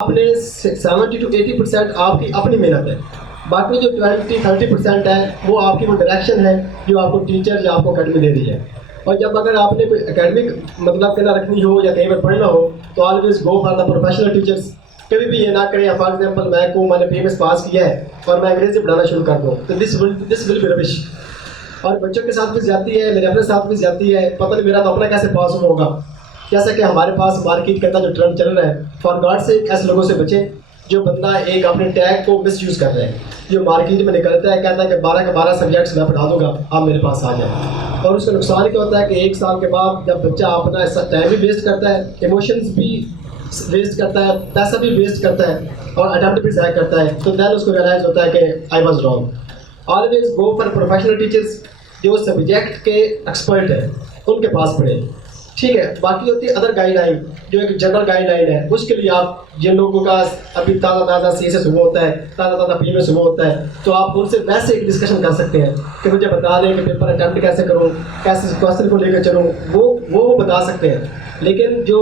آپ نے 70 to 80% آپ کی اپنی محنت ہے، باقی جو 20-30% ہے وہ آپ کی وہ ڈائریکشن ہے جو آپ کو ٹیچر یا آپ کو اکیڈمی دے رہی ہے. اور جب اگر آپ نے کوئی اکیڈمک مطلب کہنا رکھنی ہو یا کہیں پر پڑھنا ہو تو always go for the professional teachers. کبھی بھی یہ نہ کریں فار ایگزامپل میں نے پی ایم ایس پاس کیا ہے اور میں انگریزی پڑھانا شروع کر دوں تو دس ول بی ربش. اور بچوں کے ساتھ بھی زیادتی ہے، میرے اپنے ساتھ بھی زیادتی ہے. پتہ نہیں میرا تو اپنا کیسے پاس ہوگا. جیسا کہ ہمارے پاس مارکیٹ کے اندر جو ٹرینڈ چل رہا ہے، فار گاڈ سے ایسے لوگوں سے بچیں جو بندہ ایک اپنے ٹیگ کو مس یوز کر رہا ہے، جو مارکیٹ میں نکلتا ہے کہتا ہے کہ 12 کے 12 سبجیکٹس میں پڑھا دوں گا، آپ میرے پاس آ جائیں. اور اس کا نقصان کیا ہوتا ہے کہ 1 سال کے بعد جب بچہ اپنا ایسا ٹائم بھی ویسٹ کرتا ہے، ایموشنز بھی ویسٹ کرتا ہے، پیسہ بھی ویسٹ کرتا ہے اور اٹیمپٹ بھی ضائع کرتا ہے، تو دین اس کو ریئلائز ہوتا ہے کہ I was wrong. Always go for professional teachers جو سبجیکٹ کے ایکسپرٹ ہیں ان کے پاس پڑھیں. ٹھیک ہے، باقی ہوتی ہے ادر گائیڈ لائن جو ایک جنرل گائیڈ لائن ہے. اس کے لیے آپ جن لوگوں کا ابھی تازہ سی سے صبح ہوتا ہے، تازہ پی میں صبح ہوتا ہے، تو آپ ان سے ویسے ایک ڈسکشن کر سکتے ہیں کہ مجھے بتا دیں کہ پیپر اٹیمپٹ کیسے کروں، کیسے کوشچن کو لے کر چلوں، وہ بتا سکتے ہیں. لیکن جو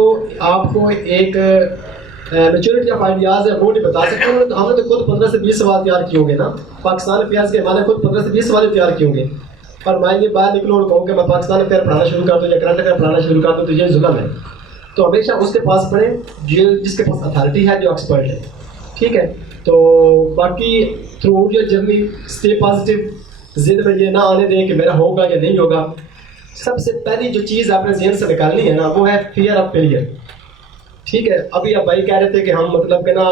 آپ کو ایک میچورٹی آف آئیڈیاز ہے وہ نہیں بتا سکتے. ہم نے تو خود 15 سے 20 سوال تیار کیے ہوں گے نا، پاکستان افیئرز کے ہمارے خود 15 سے 20 سوال تیار کیے ہوں گے. اور میں یہ باہر نکلوں اور کہوں کہ میں پاکستان افیئر پڑھانا شروع کر دوں یا کرنٹ افیئر پڑھانا شروع کر دوں تو یہ ظلم ہے. تو ہمیشہ اس کے پاس پڑھیں جس کے پاس اتھارٹی ہے، جو ایکسپرٹ ہے. ٹھیک ہے، تو باقی through out your journey stay positive. ضد میں یہ نہ آنے دیں کہ میرا ہوگا یا نہیں ہوگا. سب سے پہلی جو چیز آپ نے ذہن سے نکالنی ہے نا وہ ہے فیئر آف فیلئر. ٹھیک ہے، ابھی آپ بھائی کہہ رہے تھے کہ ہم مطلب کہ نا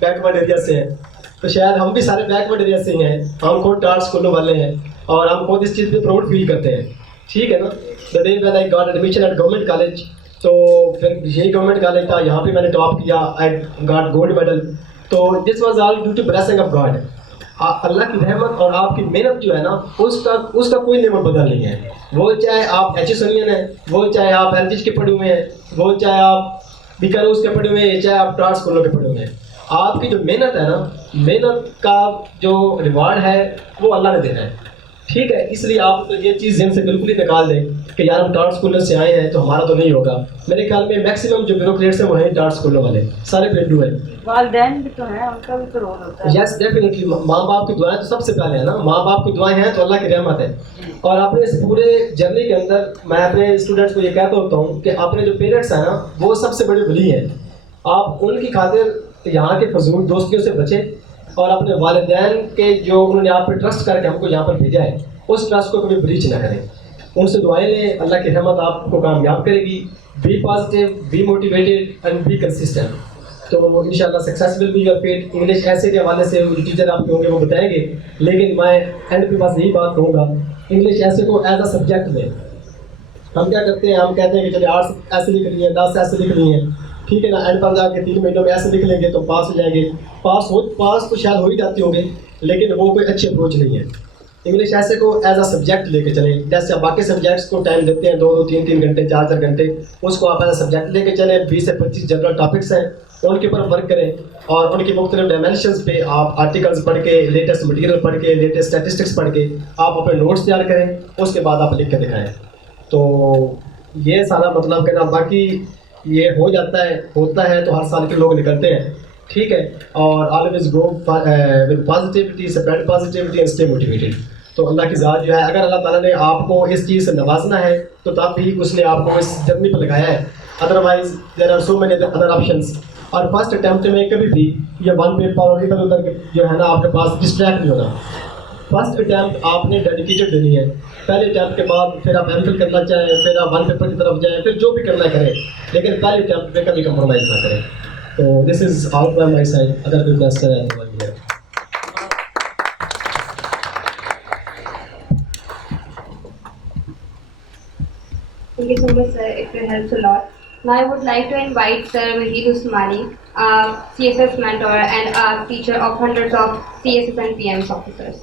بیکورڈ ایریا سے ہیں، تو شاید ہم بھی سارے بیکورڈ ایریا سے ہی ہیں. ہم خود ٹارٹ اسکولوں والے ہیں اور ہم خود اس چیز پہ پراؤڈ فیل کرتے ہیں. ٹھیک ہے نا. The day when I got admission at government college, تو پھر یہی گورنمنٹ کالج تھا، یہاں پہ میں نے ٹاپ کیا، آئی گاٹ گولڈ میڈل. تو this was all due to blessing of God. اللہ کی رحمت اور آپ کی محنت جو ہے نا اس کا کوئی نعمت بدل نہیں ہے. وہ چاہے آپ ایچ ایس انین ہیں، وہ چاہے آپ ایل جی کے پڑھے ہوئے ہیں، وہ چاہے آپ بیکاروز کے پڑھے ہوئے ہیں، چاہے آپ ٹارٹ اسکولوں کے پڑھے ہوئے ہیں. آپ کی جو محنت ہے نا، محنت کا جو ریوارڈ ہے وہ اللہ نے دینا ہے. ٹھیک ہے، اس لیے آپ یہ چیز ذہن سے بالکل ہی نکال دیں کہ یار ہم ٹارٹ اسکولوں سے آئے ہیں تو ہمارا تو نہیں ہوگا. میرے خیال میں میکسیمم جو بیوروکریٹس ہیں وہ ہیں ٹارٹ اسکولوں والے، سارے پینڈو ہیں. والدین بھی تو ہیں، ان کا بھی تو رول ہوتا ہے. یس ڈیفینیٹلی، ماں باپ کی دعائیں تو سب سے پہلے ہے نا. ماں باپ کی دعائیں ہیں تو اللہ کی رحمت ہے. اور اپنے اس پورے جرنی کے اندر میں اپنے اسٹوڈنٹس کو یہ کہتا ہوتا ہوں کہ اپنے جو پیرنٹس ہیں نا وہ سب سے بڑے ولی ہیں. آپ ان کی خاطر یہاں کے فضول دوستیوں سے بچیں اور اپنے والدین کے جو انہوں نے آپ پہ ٹرسٹ کر کے ہم کو یہاں پر بھیجا ہے اس ٹرسٹ کو کبھی بریچ نہ کریں. ان سے دعائیں لیں، اللہ کی رحمت آپ کو کامیاب کرے گی. Be positive, be motivated and be consistent. تو انشاءاللہ success will be your fate. English ایسے کے حوالے سے ٹیچر آپ کے ہوں گے وہ بتائیں گے، لیکن میں اینڈ پہ بس یہی بات کہوں گا، انگلش ایسے کو ایز اے سبجیکٹ میں ہم کیا کرتے ہیں، ہم کہتے ہیں کہ چلے 8 ایسے لکھ لی ہیں، 10 ایسے لکھ لی ہیں. ٹھیک ہے نا، اینڈ پر جا کے 3 مہینوں میں ایسے لکھ لیں گے تو پاس ہو جائیں گے. پاس تو شاید ہو ہی جاتے ہوں گے، لیکن وہ کوئی اچھی اپروچ نہیں ہے. انگلش ایسے کو ایز اے سبجیکٹ لے کے چلیں. جیسے آپ باقی سبجیکٹس کو ٹائم دیتے ہیں 2-2 3-3 گھنٹے 4-4 گھنٹے، اس کو آپ ایز اے سبجیکٹ لے کے چلیں. 20 سے 25 جنرل ٹاپکس ہیں، ان کے اوپر ورک کریں اور ان کی مختلف ڈائمینشنس پہ آپ آرٹیکلس پڑھ کے، لیٹسٹ مٹیریل پڑھ کے، لیٹسٹ اسٹیٹسٹکس پڑھ کے آپ اپنے نوٹس تیار کریں. اس کے بعد آپ لکھ کے دکھائیں. تو یہ سارا مطلب کہ نا باقی یہ ہو جاتا ہے، ہوتا ہے تو ہر سال کے لوگ نکلتے ہیں. ٹھیک ہے، اور always go with positivity, spread positivity and stay motivated. تو اللہ کی ذات جو ہے، اگر اللہ تعالیٰ نے آپ کو اس چیز سے نوازنا ہے تو تب بھی اس نے آپ کو اس جرنی پہ لگایا ہے. Otherwise there are so many other options. اور فرسٹ اٹیمپٹ میں کبھی بھی یہ 1 پیپر اور ادھر ادھر جو ہے نا آپ کے پاس ڈسٹریکٹ نہیں ہونا. فرسٹ اٹیمپٹ آپ نے ڈیڈیکیٹڈ دینی ہے. پہلے اٹیمپٹ کے بعد پھر آپ ایم فل کرنا چاہیں، پھر آپ 1 پیپر کی طرف جائیں، پھر جو بھی کرنا کریں، لیکن پہلے اٹیمپٹ میں کبھی کمپرومائز نہ کریں. تو دس از آل فرام مائی سائڈ. اگر کوئی کویسچن ہے تو بولیے. Thank you so much, sir. It helps a lot. Now I would like to invite Sir Wahid Usmani, CSS mentor and teacher of hundreds of CSS and PMS officers.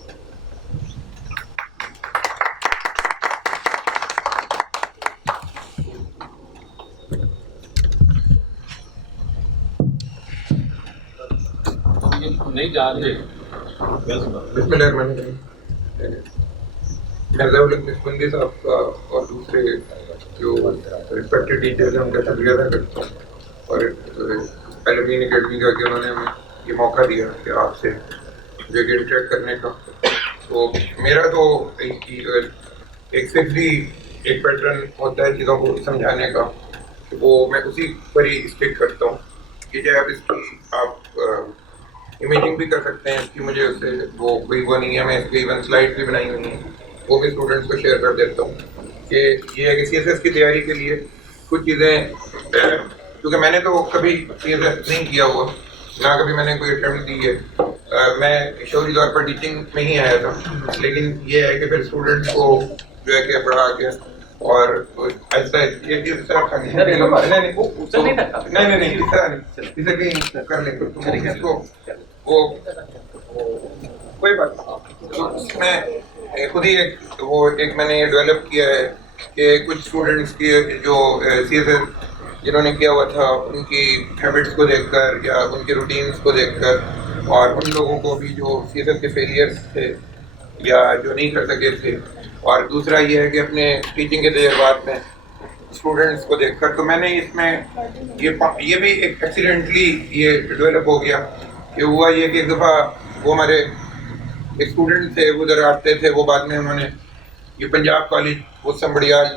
نہیں جانتے. بسم اللہ الرحمن الرحیم. مرزا الحق نسبندی صاحب کا اور دوسرے جو ریسپیکٹڈ ٹیچرز ہیں ان کا شکریہ ادا کرتا ہوں. اور الومین اکیڈمی کا کہ انہوں نے ہمیں یہ موقع دیا کہ آپ سے جو کہ انٹریکٹ کرنے کا. تو میرا تو ایک سمپلی ایک پیٹرن ہوتا ہے چیزوں کو سمجھانے کا, وہ میں اسی پر ہی اسٹک کرتا ہوں کہ چاہے آپ اس کی آپ امیجنگ بھی کر سکتے ہیں اس کی, مجھے اس سے وہ کوئی وہ نہیں ہے, میں اس کی ایون سلائڈ بھی بنائی ہوئی ہیں, وہ بھی اسٹوڈنٹس کو شیئر کر دیتا ہوں کہ یہ ہے کہ سی ایس ایس کی تیاری کے لیے کچھ چیزیں, کیونکہ میں نے تو کبھی سی ایس ایس نہیں کیا ہوا, نہ کبھی میں نے کوئی اٹیمپٹ دی ہے, میں شعوری طور پر ٹیچنگ میں ہی آیا تھا, لیکن یہ ہے کہ پھر اسٹوڈنٹس کو جو ہے کہ پڑھا کے اور ایسا یہ اس طرح نہیں اس طرح نہیں اسے کہیں کر لیں گے اس کو وہ کوئی بات نہیں. اس میں خود ہی ایک میں نے یہ ڈیولپ کیا ہے کہ کچھ اسٹوڈنٹس کی جو سی ایس ایس جنہوں نے کیا ہوا تھا ان کی ہیبٹس کو دیکھ کر یا ان کے روٹینس کو دیکھ کر, اور ان لوگوں کو بھی جو سی ایس ایس کے فیلئرس تھے یا جو نہیں کر سکے تھے, اور دوسرا یہ ہے کہ اپنے ٹیچنگ کے تجربات میں اسٹوڈنٹس کو دیکھ کر, تو میں نے اس میں یہ بھی ایک ایکسیڈنٹلی یہ ڈیولپ ہو گیا کہ ہوا یہ کہ ایک دفعہ وہ ہمارے ایک اسٹوڈنٹ تھے, وہ ادھر آتے تھے, وہ بعد میں انہوں نے یہ پنجاب کالج وہ سمبڑیال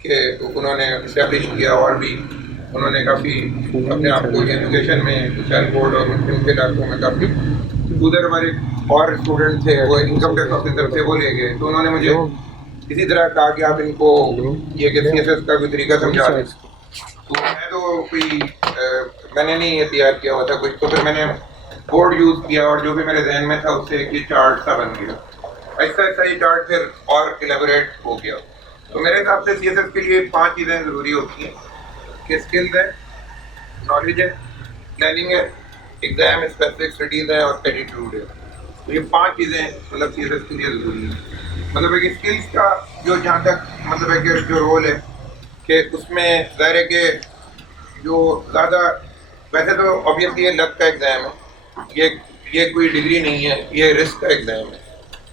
کے انہوں نے اسٹیبلش کیا, اور بھی انہوں نے کافی اپنے آپ کو ایجوکیشن میں سیل بورڈ اور ان کے علاقوں میں کافی, ادھر ہمارے اور اسٹوڈنٹ تھے وہ انکم ٹیکس آفیسر تھے, وہ لے گئے, تو انہوں نے مجھے اسی طرح کہا کہ آپ ان کو یہ کہ سی ایس ایس کا کوئی طریقہ سمجھا دیں. تو میں تو کوئی میں نے نہیں یہ تیار کیا ہوا تھا کچھ, تو پھر میں نے بورڈ یوز کیا اور جو بھی میرے ذہن میں تھا اس سے ایک یہ چارٹ سا بن گیا, ایسا ایسا یہ چارٹ پھر اور الیبوریٹ ہو گیا. تو میرے حساب سے سی ایس ایس کے لیے 5 چیزیں ضروری ہوتی ہیں کہ اسکلز ہے, نالج ہے, پلاننگ ہے, ایگزام اسپیسیفک اسٹڈیز ہیں اور ایٹیٹیوڈ ہے. تو یہ 5 چیزیں مطلب سی ایس ایس کے لیے ضروری ہیں. مطلب ہے کہ اسکلس کا جو جہاں تک مطلب ہے کہ جو رول ہے کہ اس میں ظاہر ہے کہ جو زیادہ ویسے تو آبویسلی یہ لک کا ایگزام ہے, یہ کوئی ڈگری نہیں ہے, یہ رسک کا ایگزام ہے.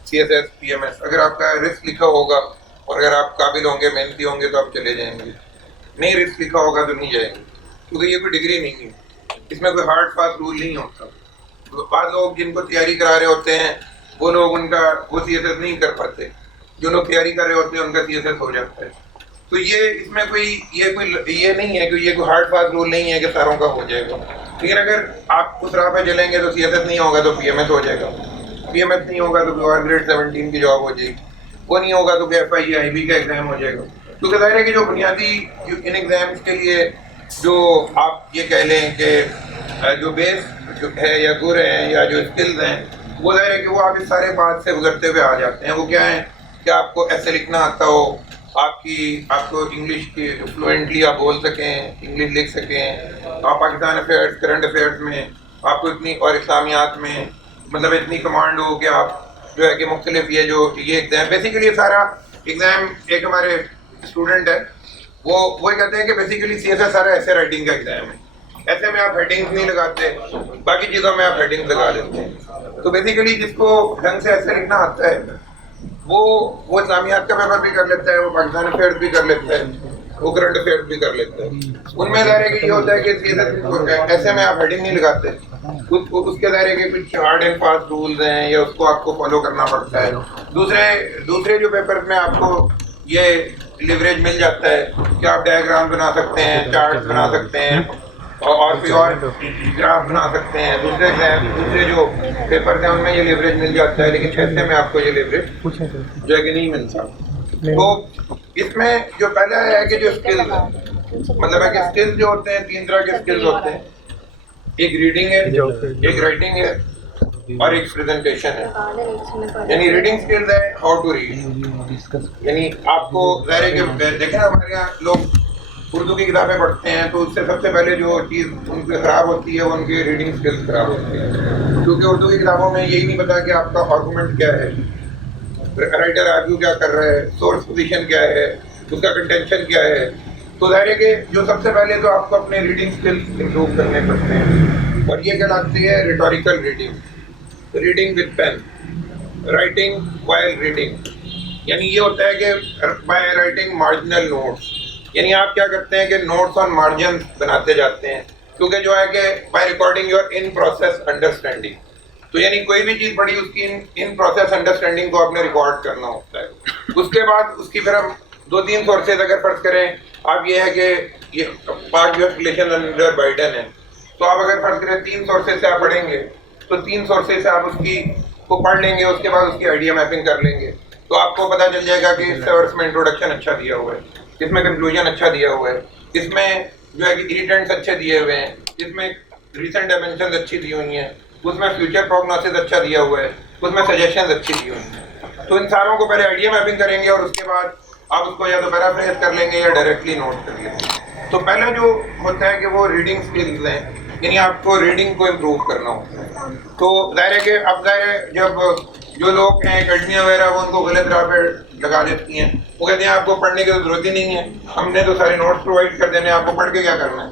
C S S P M S اگر آپ کا رسک لکھا ہوگا اور اگر آپ قابل ہوں گے, محنتی ہوں گے تو آپ چلے جائیں گے, نہیں رسک لکھا ہوگا تو نہیں جائیں گے, کیونکہ یہ کوئی ڈگری نہیں ہے, اس میں کوئی ہارڈ فاسٹ رول نہیں ہوتا. بعض لوگ جن کو تیاری کرا رہے ہوتے ہیں وہ لوگ ان کا وہ سی ایس ایس نہیں کر پاتے, جو لوگ تیاری کر رہے ہوتے ہیں ان کا سی ایس ایس ہو جاتا ہے. تو یہ اس میں کوئی یہ نہیں ہے کہ یہ کوئی ہارڈ فاسٹ رول نہیں ہے کہ ساروں کا ہو جائے گا. لیکن اگر آپ اس راہ پہ چلیں گے تو سی ایس ایس نہیں ہوگا تو پی ایم ایس ہو جائے گا, پی ایم ایس نہیں ہوگا تو کوئی اور گریڈ 17 کی جاب ہو جائے گی, وہ نہیں ہوگا تو کوئی ایف آئی آئی بی کا ایگزام ہو جائے گا. کیونکہ ظاہر ہے کہ جو بنیادی ان ایگزامس کے لیے جو آپ یہ کہہ لیں کہ جو بیس جو ہے یا گر ہیں یا جو اسکلز ہیں, وہ ظاہر ہے کہ وہ آپ اس سارے بات سے گزرتے ہوئے آ جاتے ہیں. وہ کیا ہیں کہ آپ کو ایسے لکھنا آتا ہو, آپ کو انگلش کی فلوئنٹلی آپ بول سکیں, انگلش لکھ سکیں, آپ پاکستان افیئرس کرنٹ افیئرس میں آپ کو اتنی, اور اسلامیات میں مطلب اتنی کمانڈ ہو کہ آپ جو ہے کہ مختلف یہ ایگزام بیسیکلی سارا ایگزام ایک ہمارے اسٹوڈنٹ ہے وہ کہتے ہیں کہ بیسیکلی سی ایس ایس سارا ایسے رائٹنگ کا ایگزام ہے. ایسے میں آپ ہیڈنگس نہیں لگاتے, باقی چیزوں میں آپ ہیڈنگس لگا لیتے ہیں. تو بیسیکلی جس کو ڈھنگ سے ایسے لکھنا آتا ہے وہ اسلامیات کا پیپر بھی کر لیتا ہے, وہ پاکستان افیئرس بھی کر لیتا ہے, وہ کرنٹ افیئرس بھی کر لیتا ہے. ان میں ظاہر ہے کہ یہ ہوتا ہے کہ سی ایس ایس ایسے میں آپ ہیڈنگ نہیں لگاتے, اس کے ظاہر ہے کہ کچھ ہارڈ اینڈ فاسٹ رولز ہیں یا اس کو آپ کو فالو کرنا پڑتا ہے. دوسرے جو پیپر میں آپ کو یہ لیوریج مل جاتا ہے کہ آپ ڈائیگرام بنا سکتے ہیں, چارٹس بنا سکتے ہیں, اور کوئی اور گراف بنا سکتے ہیں. دوسرے جو پیپرز ہیں ان میں یہ لیوریج مل جاتا ہے, لیکن ایسے میں آپ کو یہ لیوریج جو ہے کہ نہیں ملتا. تو اس میں جو پہلا ہے کہ جو اسکلز ہیں, مطلب ہے کہ اسکلز جو ہوتے ہیں 3 طرح کے اسکلز ہوتے ہیں, ایک ریڈنگ ہے, ایک رائٹنگ ہے, اور ایک پریزنٹیشن ہے. یعنی ریڈنگ اسکلز ہے ہاؤ ٹو ریڈ, یعنی آپ کو ظاہر ہے کہ دیکھیں ہمارے یہاں لوگ اردو کی کتابیں پڑھتے ہیں تو اس سے سب سے پہلے جو چیز ان کی خراب ہوتی ہے وہ ان کی ریڈنگ اسکلز خراب ہوتی ہے, کیونکہ اردو کی کتابوں میں یہی نہیں پتا کہ آپ کا آرگومنٹ کیا ہے, رائٹر آرگیو کیا کر رہا ہے, سورس پوزیشن کیا ہے, اس کا کنٹینشن کیا ہے. تو ظاہر ہے کہ جو سب سے پہلے تو آپ کو اپنے ریڈنگ اسکلز امپروو کرنے پڑتے ہیں, اور یہ کہلاتی ہے rhetorical reading, reading with pen, writing while reading. یعنی یہ ہوتا ہے کہ بائی رائٹنگ مارجنل نوٹس, یعنی آپ کیا کرتے ہیں کہ نوٹس آن مارجن بناتے جاتے ہیں, کیونکہ جو ہے کہ by recording your in process understanding, تو یعنی کوئی بھی چیز پڑھی اس کی ان پروسیس انڈرسٹینڈنگ کو آپ نے ریکارڈ کرنا ہوتا ہے. اس کے بعد اس کی پھر ہم 2-3 سورسز اگر فرض کریں آپ یہ ہے کہ یہ part your relation under Biden ہے، تو آپ اگر فرض کریں 3 سورسز سے آپ پڑھیں گے تو 3 سورسز سے آپ اس کی کو پڑھ لیں گے، اس کے بعد اس کی آئیڈیا میپنگ کر لیں گے تو آپ کو پتہ چل جائے گا کہ اس ورس میں انٹروڈکشن اچھا دیا ہوا ہے، اس میں کنکلوژن اچھا دیا ہوا ہے، اس میں جو ہے کہ ایریٹنٹس اچھے دیے ہوئے ہیں، اس میں ریسنٹ ڈائمینشنز اچھی دی ہوئی ہیں، اس میں فیوچر پروگنوسس اچھا دیا ہوا ہے، اس میں سجیشنز اچھی دی ہوئی ہیں. تو ان ساروں کو پہلے آئیڈیا میپنگ کریں گے اور اس کے بعد آپ اس کو یا تو پیرافریز کر لیں گے یا ڈائریکٹلی نوٹ کر لیں گے. تو پہلا جو ہوتا ہے کہ وہ ریڈنگ اسکلز ہیں، یعنی آپ کو ریڈنگ کو امپروو کرنا ہوتا ہے. تو ظاہر ہے کہ اب ظاہر ہے جب جو لوگ ہیں اکیڈمیاں وغیرہ وہ ان کو غلط راہ پہ لگا دیتی ہیں، وہ کہتے ہیں آپ کو پڑھنے کی ضرورت ہی نہیں ہے، ہم نے تو سارے نوٹس پرووائڈ کر دینے، آپ کو پڑھ کے کیا کرنا ہے.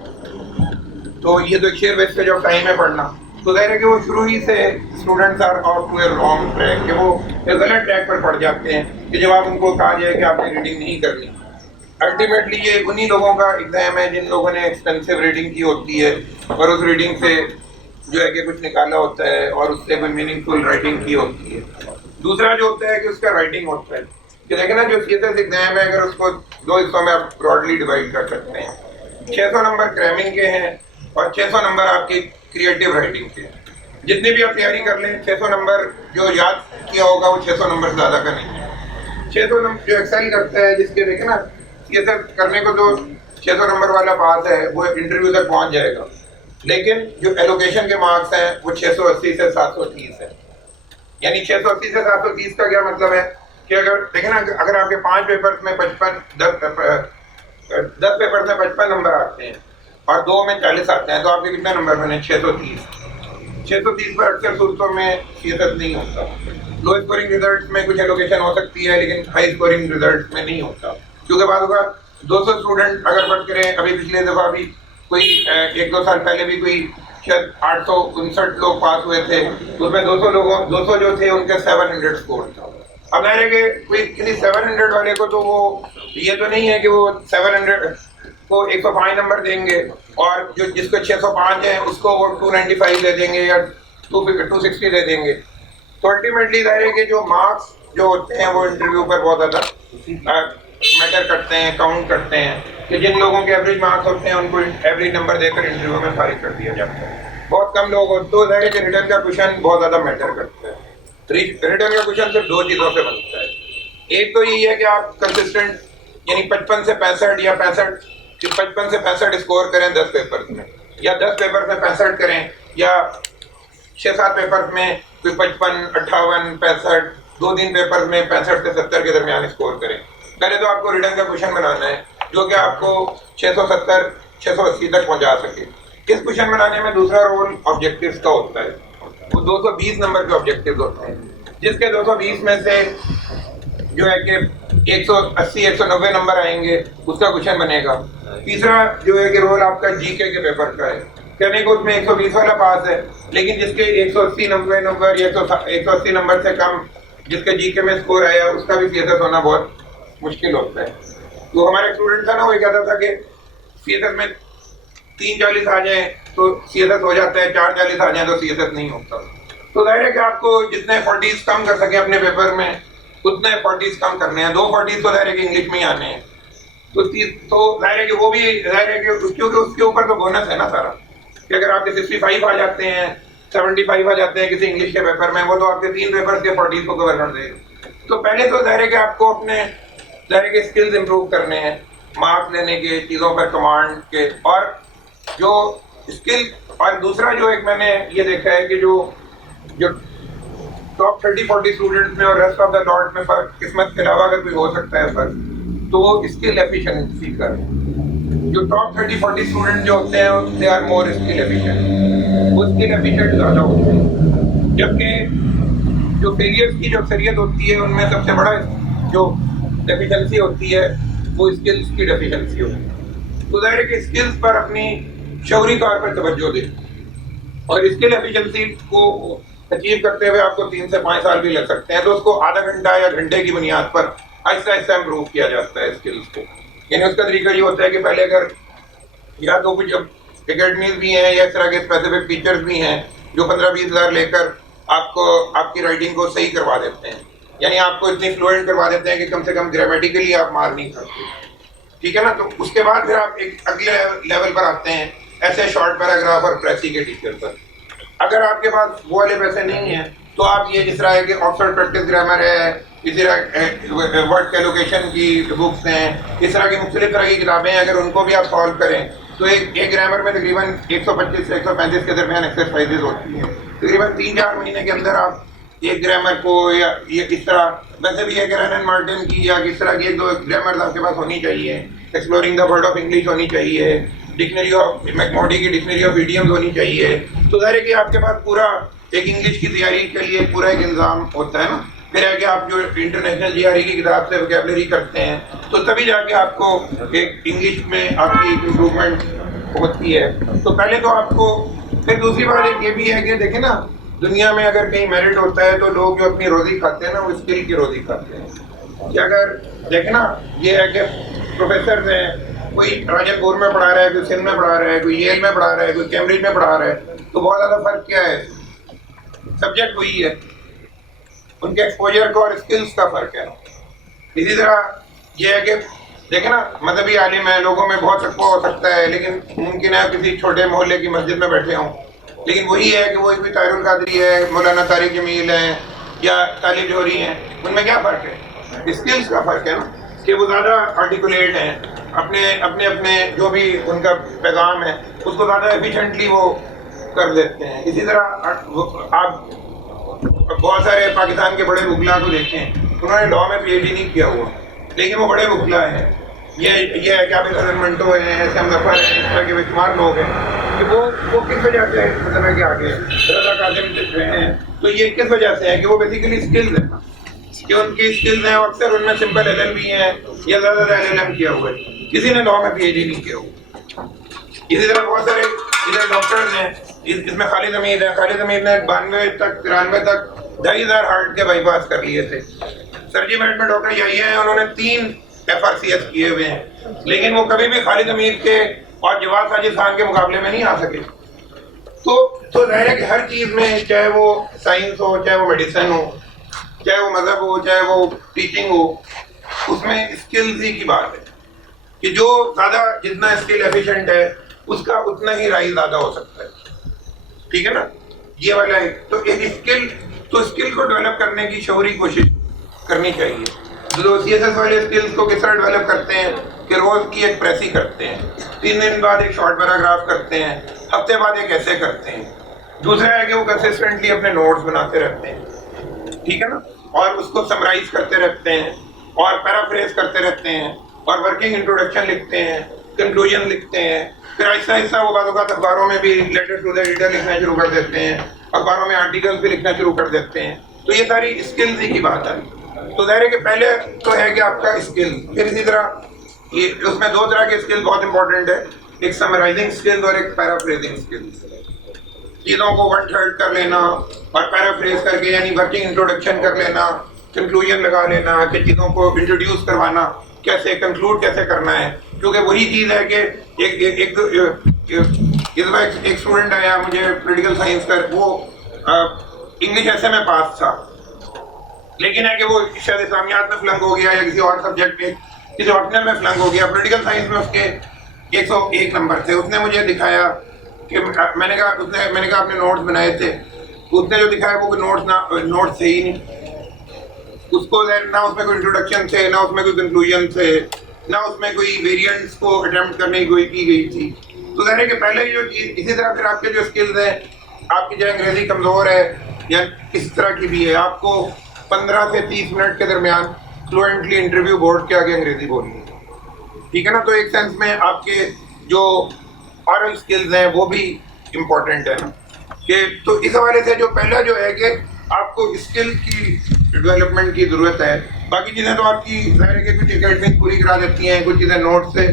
تو یہ تو ایک شیئر ویسٹیج آف ٹائم ہے پڑھنا. تو ظاہر ہے کہ وہ شروع ہی سے students are off to a wrong track, کہ وہ ایک غلط ٹریک پر پڑ جاتے ہیں کہ جب آپ ان کو کہا جائے کہ آپ نے ریڈنگ نہیں کرنی. الٹیمیٹلی یہ انہی لوگوں کا ایگزام ہے جن لوگوں نے ایکسٹینسو ریڈنگ کی ہوتی ہے اور اس ریڈنگ سے جو ہے کہ کچھ نکالا ہوتا ہے اور اس سے کوئی میننگ فل رائٹنگ کی ہوتی ہے. دوسرا جو ہوتا ہے کہ اس کا رائٹنگ ہوتا ہے کہ دیکھیں نا جو سی ایس ایس ایگزام ہے اگر اس کو 2 حصوں میں آپ براڈلی ڈیوائڈ کر سکتے ہیں. 600 نمبر کریمنگ کے ہیں اور 600 نمبر آپ کی کریٹیو رائٹنگ کے. جتنی بھی آپ تیاری کر لیں 600 نمبر جو یاد کیا ہوگا وہ 600 نمبر سے زیادہ کا نہیں ہے. 600 نمبر جو ایکسل کرتا ہے جس کے دیکھیں نا سی ایس ایس کرنے کو تو 600 نمبر والا پاس ہے وہ انٹرویو تک پہنچ جائے گا، لیکن جو ایلوکیشن کے مارکس ہیں وہ 680 سے 730 ہے. یعنی 680 سے 730 کا کیا مطلب ہے کہ اگر دیکھیں نا اگر آپ کے 5 پیپرز میں 10 پیپر میں 55 نمبر آتے ہیں اور 2 میں 40 آتے ہیں تو آپ کے کتنے نمبر بنے؟ 630. 630 پر اکثر صورتوں میں سی ایس ایس نہیں ہوتا. لو اسکورنگ ریزلٹس میں کچھ ایلوکیشن ہو سکتی ہے لیکن ہائی اسکورنگ ریزلٹس میں نہیں ہوتا، کیونکہ بعض ہوگا 200 اسٹوڈنٹ اگر فرض کریں ابھی پچھلے دفعہ بھی کوئی 1-2 سال پہلے بھی کوئی شاید 859 لوگ پاس ہوئے تھے، اس میں 200 جو تھے ان کے 700 اسکور تھا. اب ظاہر ہے کہ کوئی کسی 700 والے کو تو وہ یہ تو نہیں ہے کہ وہ 700 کو 105 نمبر دیں گے اور جو جس کو 605 ہیں اس کو وہ 295 دے دیں گے یا 260 دے دیں گے. تو الٹیمیٹلی ظاہر ہے کہ جو مارکس جو ہوتے ہیں وہ انٹرویو پر بہت زیادہ میٹر کرتے ہیں، کاؤنٹ کرتے ہیں کہ جن لوگوں کے ایوریج مارکس ہوتے ہیں ان کو ایوریج نمبر دے کر انٹرویو میں فارغ کر دیا جاتا ہے. بہت کم لوگ ہوتے تو ظاہر ہے کہ ریٹن کا کوشچن بہت زیادہ میٹر کرتا ہے. ریٹن کا کوشچن صرف 2 چیزوں سے بنتا ہے. ایک تو یہی ہے کہ آپ کنسسٹنٹ یعنی 55 سے 65 یا 55 سے 65 اسکور کریں 10 پیپرز میں، یا 10 پیپر میں 65 کریں، یا 6-7 پیپرز میں کوئی 55 58 65 2-3 پیپرز میں 65 سے 70 کے درمیان اسکور کریں. پہلے تو آپ کو ریٹن کا کوشچن بنانا ہے جو کہ آپ کو 670 680 تک پہنچا سکے. اس کوشچن بنانے میں دوسرا رول آبجیکٹیوز کا ہوتا ہے. وہ 220 نمبر کے آبجیکٹیوز ہوتے ہیں جس کے 220 میں سے جو ہے کہ 180 190 نمبر آئیں گے اس کا کوشچن بنے گا. تیسرا جو ہے کہ رول آپ کا جی کے پیپر کا ہے. کہنے کو اس میں 120 والا پاس ہے لیکن جس کے 180 90 نمبر یا 180 نمبر سے کم جس کے جی کے میں اسکور آیا اس کا بھی سی ایس ایس ہونا بہت مشکل ہوتا ہے. تو ہمارا اسٹوڈنٹ تھا نا وہ کہتا تھا کہ سی ایس ایس میں 340 آ جائیں تو سی ایس ایس ہو جاتا ہے، 440 آ جائیں تو سی ایس ایس نہیں ہوتا. تو ظاہر ہے کہ آپ کو جتنے 40s کم کر سکیں اپنے پیپر میں اتنے 40s کم کرنے ہیں. 2 40s تو ظاہر ہے کہ انگلش میں ہی آنے ہیں. تو ظاہر ہے کہ وہ بھی ظاہر ہے کہ کیونکہ اس کے اوپر تو بونس ہے نا سارا کہ اگر آپ کے 65 آ جاتے ہیں 75 آ جاتے ہیں کسی انگلش کے پیپر میں وہ تو آپ کے 3 پیپرز کے 40s کو کور کر دے گا. تو پہلے تو ظاہر ہے کہ آپ کو اپنے ظاہر ہے کہ اسکلز امپروو کرنے ہیں، مارکس لینے کے، چیزوں پر کمانڈ کے، اور جو اسکل. اور دوسرا جو ایک میں نے یہ دیکھا ہے کہ جو ٹاپ 30-40 اسٹوڈنٹس میں اور ریسٹ آف دا لاٹ میں فرق قسمت کے علاوہ اگر کوئی ہو سکتا ہے فرق تو وہ اسکل ایفیشنسی کا ہے. جو ٹاپ 30-40 اسٹوڈنٹ جو ہوتے ہیں they are more skill efficient, وہ اسکل ایفیشنٹ زیادہ ہوتے ہیں. جبکہ جو فیلئرس کی جو اکثریت ہوتی ہے ان میں سب سے بڑا جو ڈیفیشنسی ہوتی ہے وہ اسکلس کی ڈیفیشنسی ہوتی ہے. تو ظاہر ہے کہ اسکلس پر اپنی شعوری طور پر توجہ دیں اور اسکل ایفیشنسی کو اچیو کرتے ہوئے آپ کو 3 سے 5 سال بھی لگ سکتے ہیں. تو اس کو آدھا گھنٹہ یا گھنٹے کی بنیاد پر آہستہ آہستہ امپروو کیا جاتا ہے اسکلس کو. یعنی اس کا طریقہ یہ ہوتا ہے کہ پہلے اگر یا تو کچھ اکیڈمیز بھی ہیں یا اس طرح کے اسپیسیفک ٹیچرز بھی ہیں جو 15-20 ہزار لے کر آپ کو آپ کی رائٹنگ کو صحیح کروا دیتے ہیں, یعنی آپ کو اتنی فلوئنٹ کروا دیتے ہیں کہ کم سے کم گرامیٹیکلی آپ مار نہیں کھاتے, ٹھیک ہے نا. تو اس کے بعد پھر آپ ایک اگلے لیول پر آتے ہیں ایسے شارٹ پیراگراف اور پریسی کے ٹیچر پر. اگر آپ کے پاس وہ والے پیسے نہیں ہیں تو آپ یہ جس طرح ہے کہ آکسفورڈ پریکٹس گرامر ہے, اسی طرح ورڈ کیلوکیشن کی بکس ہیں, اس طرح کی مختلف طرح کی کتابیں ہیں, اگر ان کو بھی آپ سالو کریں تو ایک گرامر میں تقریباً 125 سے 135 کے درمیان ایکسرسائزز ہوتی ہیں. تقریباً 3-4 مہینے کے اندر آپ ایک گرامر کو یا یہ کس طرح, ویسے بھی ہے کہ رن اینڈ مارٹن کی یا کس طرح کی 1-2 گرامر آپ کے پاس ہونی چاہیے, exploring the world of English ہونی چاہیے, ڈکشنری آف میکموڈی کی ڈکشنری آف ایڈیمز ہونی چاہیے. تو ظاہر ہے کہ آپ کے پاس پورا ایک انگلش کی تیاری کے لیے پورا ایک انظام ہوتا ہے نا. پھر ہے کہ آپ جو انٹرنیشنل جی آر ای کی کتاب سے وکیبلری کرتے ہیں تو تبھی جا کے آپ کو ایک انگلش میں آپ کی امپروومنٹ ہوتی ہے. تو پہلے تو آپ کو, پھر دوسری بات ایک یہ بھی ہے کہ دیکھیں نا, دنیا میں اگر کہیں میرٹ ہوتا ہے تو لوگ جو اپنی روزی کھاتے ہیں نا وہ اسکل کی روزی کھاتے ہیں. کہ اگر دیکھیں نا یہ ہے کہ پروفیسرز ہیں, کوئی راجن پور میں پڑھا رہا ہے, کوئی سندھ میں پڑھا رہا ہے, کوئی ییل میں پڑھا رہا ہے, کوئی کیمبرج میں پڑھا رہا ہے, تو بہت زیادہ فرق کیا ہے, سبجیکٹ وہی ہے, ان کے ایکسپوجر کو اور اسکلس کا فرق ہے. اسی طرح یہ ہے کہ دیکھیں نا مذہبی عالم ہے, لوگوں میں بہت شکوہ ہو سکتا ہے, لیکن ممکن ہے کسی چھوٹے محلے کی مسجد میں بیٹھے ہوں, لیکن وہی ہے کہ وہ کوئی طاہر القادری ہے, مولانا طارق جمیل ہیں یا طالب جوہری ہیں, ان میں کیا فرق ہے, اسکلس کا فرق ہے نا, کہ وہ زیادہ آرٹیکولیٹ ہیں, اپنے جو بھی ان کا پیغام ہے اس کو زیادہ ایفیشینٹلی وہ کر دیتے ہیں. اسی طرح آپ بہت سارے پاکستان کے بڑے وکلا کو دیکھیں, انہوں نے لاء میں پی ایچ ڈی نہیں کیا ہوا لیکن وہ بڑے وکلا ہیں. یہ ہے کہ آپ حسن منٹو ہیں, ایسے ہم ظفر ہیں, اس طرح کے بے شمار لوگ ہیں کہ وہ کس وجہ سے مطلب ہے کہ آگے رضا کاظم ہیں. تو یہ کس وجہ سے ہے کہ وہ بیسیکلی اسکلز ہیں, کہ ان کی اسکلز ہیں, اور اکثر ان میں سمپل ایل ایل بی ہیں یا زیادہ ایل ایل ایم کیا ہوا ہے, کسی نے لاء میں پی ایچ ڈی نہیں کیا ہوا. اسی طرح بہت سارے ادھر ڈاکٹرز ہیں, اس میں خالد حمید ہے. خالد حمید نے 92 تک 93 تک 2,500 ہارٹ کے بائی پاس کر لیے تھے. سرجیمنٹ میں ڈاکٹر یہی ہیں, انہوں نے 3 FRCS کیے ہوئے ہیں, لیکن وہ کبھی بھی خالد حمید کے اور جواد ساجد خان کے مقابلے میں نہیں آ سکے. تو ظاہر ہے کہ ہر چیز میں, چاہے وہ سائنس ہو, چاہے وہ میڈیسن ہو, چاہے وہ مذہب ہو, چاہے وہ ٹیچنگ ہو, اس میں اسکلز ہی کی بات ہے کہ جو زیادہ جتنا اسکل ایفیشینٹ ہے اس کا اتنا ہی رائز زیادہ ہو سکتا ہے, ٹھیک ہے نا. یہ والا ہے. تو ایک اسکل کو ڈیولپ کرنے کی شعوری کوشش کرنی چاہیے. جو سی ایس ایس والے اسکلس کو کس طرح ڈیولپ کرتے ہیں کہ روز کی ایک پریسی کرتے ہیں, 3 دن بعد ایک شارٹ پیراگراف کرتے ہیں, ہفتے بعد ایک ایسے کرتے ہیں. دوسرا ہے کہ وہ کنسسٹنٹلی اپنے نوٹس بناتے رہتے ہیں, ٹھیک ہے نا, اور اس کو سمرائز کرتے رہتے ہیں اور پیرافریز کرتے رہتے ہیں اور ورکنگ انٹروڈکشن لکھتے ہیں, کنکلوژن لکھتے ہیں. پھر آہستہ آہستہ وہ بعض اوقات اخباروں میں بھی لیٹر ٹو دا ایڈیٹر لکھنا شروع کر دیتے ہیں, اخباروں میں آرٹیکل بھی لکھنا شروع کر دیتے ہیں. تو یہ ساری اسکلز ہی کی بات ہے. تو ظاہر ہے کہ پہلے تو ہے کہ آپ کا اسکل, پھر اسی طرح اس میں 2 طرح کے اسکل بہت امپورٹنٹ ہے, ایک سمرائزنگ اسکل اور ایک پیرافریزنگ اسکل. چیزوں کو 1/3 کر لینا اور پیرافریز کر کے یعنی ورکنگ انٹروڈکشن کر لینا, کنکلوژن لگا لینا کہ چیزوں کو انٹروڈیوس کروانا, کیسے کنکلوڈ کیسے کرنا ہے. کیونکہ وہی چیز ہے کہ ایک اسٹوڈنٹ آیا مجھے پولیٹیکل سائنس کا, وہ انگلش ایسے میں پاس تھا, لیکن ہے کہ وہ شاید اسلامیات میں فلنگ ہو گیا یا کسی اور سبجیکٹ میں کسی آپشنل میں فلنگ ہو گیا. پولیٹیکل سائنس میں اس کے 101 نمبر تھے. اس نے مجھے دکھایا کہ میں نے کہا آپ نے نوٹس بنائے تھے, اس نے جو دکھایا وہ نوٹس تھے ہی نہیں. اس کو نہ اس میں کوئی انٹروڈکشن تھے, نہ اس میں کوئی کنکلوژن تھے, نہ اس میں کوئی ویریئنٹس کو اٹیمپٹ کرنے کی گئی تھی. تو ظاہر ہے کہ پہلے جو چیز, اسی طرح پھر آپ کے جو اسکلز ہیں, آپ کی چاہے انگریزی کمزور ہے یا کس طرح کی بھی ہے, آپ کو 15 سے 30 منٹ کے درمیان فلوئنٹلی انٹرویو بورڈ کے آگے انگریزی بولنی ہے, ٹھیک ہے نا. تو ایک سینس میں آپ کے جو اورل اسکلز ہیں وہ بھی امپورٹنٹ ہے نا. کہ تو اس حوالے سے جو پہلا جو ہے کہ آپ کو اسکل کی ڈیولپمنٹ کی ضرورت ہے. باقی چیزیں تو آپ کی ظاہر ہے کہ کچھ اکیڈمک پوری کرا دیتی ہیں, کچھ چیزیں نوٹ سے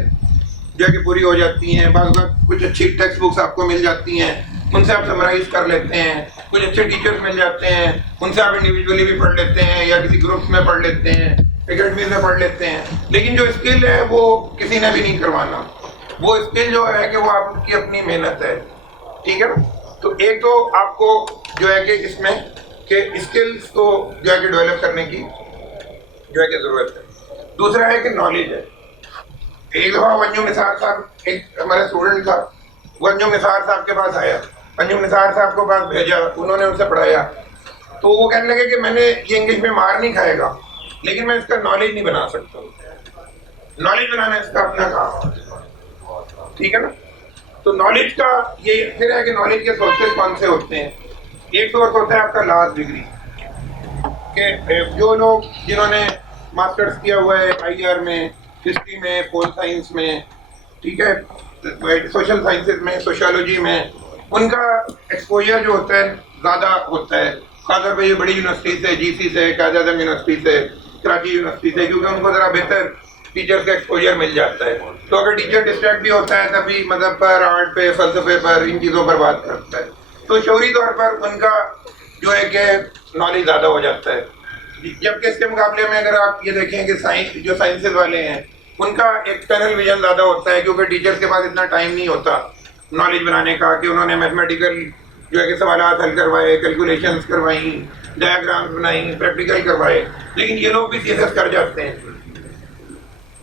جو کہ پوری ہو جاتی ہیں, بعض اوقات کچھ اچھی ٹیکسٹ بکس آپ کو مل جاتی ہیں, ان سے آپ سمرائز کر لیتے ہیں, کچھ اچھے ٹیچرز مل جاتے ہیں, ان سے آپ انڈیویجولی بھی پڑھ لیتے ہیں یا کسی گروپس میں پڑھ لیتے ہیں, اکیڈمیز میں پڑھ لیتے ہیں. لیکن جو اسکل ہے وہ کسی نے بھی نہیں کروانا. وہ اسکل جو ہے کہ وہ آپ کی اپنی محنت ہے. ٹھیک ہے نا. تو ایک تو آپ کو جو ہے کہ اس میں کہ اسکلس کو جو ہے کہ ڈیولپ کرنے کی جو ہے کہ ضرورت ہے. دوسرا ہے کہ نالج ہے. ایک دفعہ ونجم نثار صاحب ایک ہمارا اسٹوڈنٹ تھا, ونجم نثار صاحب کے پاس آیا, ونجم نثار صاحب کو پاس بھیجا, انہوں نے ان سے پڑھایا, تو وہ کہنے لگے کہ میں نے یہ انگلش میں مار نہیں کھائے گا لیکن میں اس کا نالج نہیں بنا سکتا. نالج بنانا اس کا اپنا کام. ٹھیک ہے نا. تو نالج کا یہ پھر ہے کہ نالج کے سورسز کون سے ہوتے ہیں. ایک سورس ہوتا ہے آپ کا لاسٹ ڈگری, کہ جو لوگ جنہوں نے ماسٹرز کیا ہوا ہے آئی آر میں, ہسٹری میں, پول سائنس میں, ٹھیک ہے, سوشل سائنسز میں, سوشالوجی میں, ان کا ایکسپوجر جو ہوتا ہے زیادہ ہوتا ہے. خاص طور پہ یہ بڑی یونیورسٹی سے, جی سی سے, قائد اعظم یونیورسٹی سے, کراچی یونیورسٹی سے, کیونکہ ان کو ذرا بہتر ٹیچر کا ایکسپوجر مل جاتا ہے. تو اگر ٹیچر ڈسٹریکٹ بھی ہوتا ہے تبھی مذہب پر, آرٹ پہ, فلسفے پر, ان چیزوں پر بات کرتا ہے. تو شعوری طور پر ان کا جو ہے کہ نالج زیادہ ہو جاتا ہے. جبکہ اس کے مقابلے میں اگر آپ یہ دیکھیں کہ سائنس جو سائنسز والے ہیں ان کا ایک ٹنل ویژن زیادہ ہوتا ہے, کیونکہ ٹیچرس کے پاس اتنا ٹائم نہیں ہوتا نالج بنانے کا کہ انہوں نے میتھمیٹیکل جو ہے کہ سوالات حل کروائے, کیلکولیشنز کروائیں, ڈایاگرامز بنائیں, پریکٹیکل کروائے. لیکن یہ لوگ بھی سی ایس ایس کر جاتے ہیں.